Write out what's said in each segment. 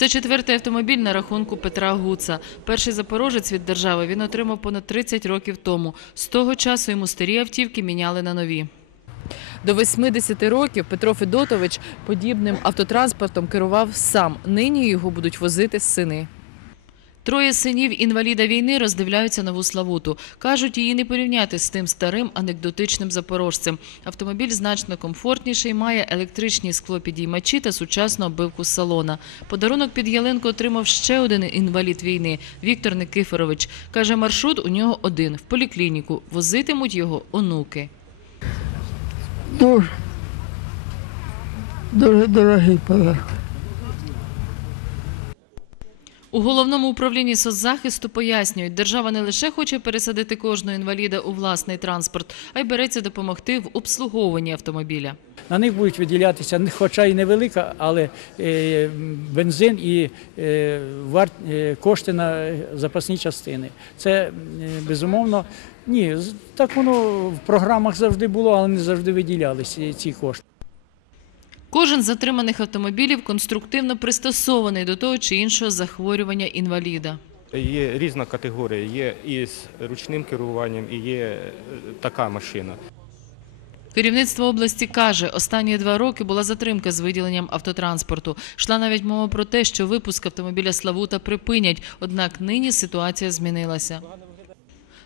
Це четвертий автомобіль на рахунку Петра Гуца. Перший запорожець від держави він отримав понад 30 років тому. З того часу йому старі автівки міняли на нові. До 80 років Петро Федотович подібним автотранспортом керував сам. Нині його будуть возити сини. Троє синів інваліда війни роздивляються нову Славуту. Кажуть, її не порівняти з тим старим анекдотичним запорожцем. Автомобіль значно комфортніший, має електричні склопідіймачі та сучасну оббивку салона. Подарунок під ялинку отримав ще один інвалід війни – Віктор Никифорович. Каже, маршрут у нього один – в поліклініку. Возитимуть його онуки. Дуже, дуже дорогий подарунок. У головному управлінні соцзахисту пояснюють, держава не лише хоче пересадити кожного інваліда у власний транспорт, а й береться допомогти в обслуговуванні автомобіля. На них будуть виділятися, хоча і невелика, але е, бензин і е, е, кошти на запасні частини. Це безумовно. Ні, так воно в програмах завжди було, але не завжди виділялися ці кошти. Кожен з затриманих автомобілів конструктивно пристосований до того чи іншого захворювання інваліда. Є різна категорія, є із ручним керуванням і є е, така машина. Керівництво області каже, останні два роки була затримка з виділенням автотранспорту. Йшла навіть мова про те, що випуск автомобіля Славута припинять, однак нині ситуація змінилася.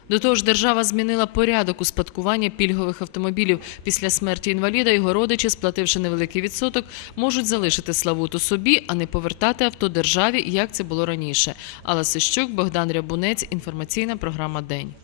До того ж, держава змінила порядок успадкування пільгових автомобілів. Після смерті інваліда його родичі, сплативши невеликий відсоток, можуть залишити Славуту собі, а не повертати авто державі, як це було раніше. Алла Сищук, Богдан Рябунець, інформаційна програма День.